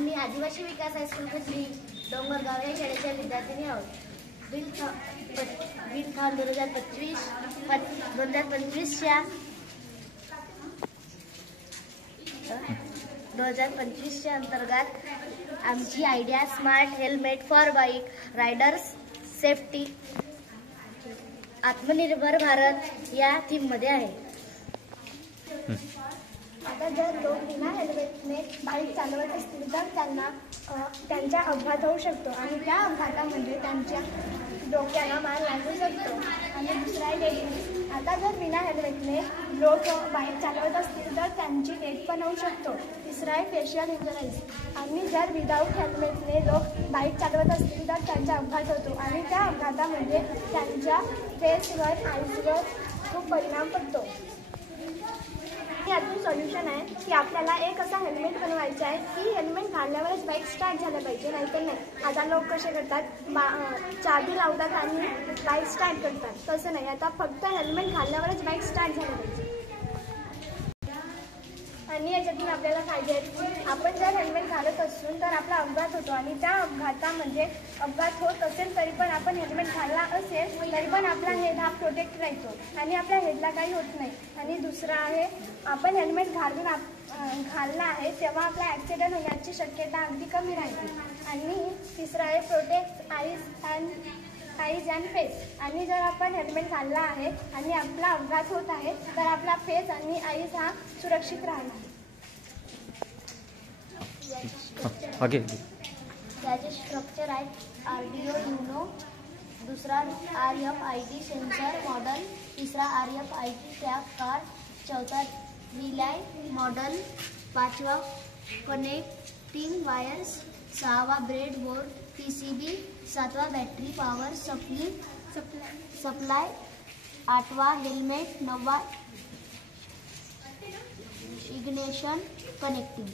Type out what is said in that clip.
आम्ही आदिवासी विकास हायस्कूलमधली डोंगरगाव या शाळेच्या विद्यार्थिनी आहोत. विनथॉन 2025च्या अंतर्गत आमची idea smart helmet for bike riders safety आत्मनिर्भर भारत या थीममध्ये आहे. आता जर लोक बिना हेल्मेटने बाईक चालवत असतील तर त्यांचा अपघात होऊ शकतो आणि त्या अपघातामध्ये त्यांच्या डोक्याला मार लागू शकतो. आणि दुसरा डेथ. आता जर बिना हेल्मेटने लोक बाईक चालवत असतील तर त्यांची डेथ पण होऊ शकतो. तिसरा आहे फेशियल इंजुरीज. आणि जर विदाऊट हेल्मेटने लोक बाईक चालवत असतील तर त्यांचा अपघात होतो आणि त्या अपघातामध्ये त्यांच्या फेसवर आईजवर खूप परिणाम पडतो. यातून सोल्युशन आहे की आपल्याला एक असा हेल्मेट बनवायचा आहे की हेल्मेट घालल्यावरच बाईक स्टार्ट झालं पाहिजे, नाहीतर नाही. आता लोक कसे करतात, चाबी लावतात आणि बाईक स्टार्ट करतात. तसं नाही, आता फक्त हेल्मेट घालल्यावरच बाईक स्टार्ट झालं पाहिजे. आणि याच्यातून आपल्याला फायदे आहेत. आपण जर हेल्मेट घालत असू तर आपला अपघात होतो आणि त्या अपघातामध्ये अपघात होत असेल तरी पण आपण हेल्मेट घालला असेल तरी पण आपला हेड हा प्रोटेक्ट राहतो आणि आपल्या हेडला काही होत नाही. आणि दुसरं आहे, आपण हेल्मेट घालला आहे तेव्हा आपला ॲक्सिडेंट होण्याची शक्यता अगदी कमी राहते. आणि तिसरं आहे प्रोटेक्ट आईज अँड फेस. आणि जर आपण हेल्मेट घालला आहे आणि आपला अपघात होत आहे तर आपला फेस आणि आईज हा सुरक्षित राहणार. याचे स्ट्रक्चर आहेत RDO UNO, दुसरा RFID सेन्सर मॉडल, तिसरा RFID टॅग कार्ड, चौथा रिलाय मॉडल, पाचवा कनेक्टिंग वायर्स, सहावा ब्रेड बोर्ड PCB, सातवा बॅटरी पॉवर सप्लाय, आठवा हेल्मेट, नववा इग्निशन कनेक्टिंग.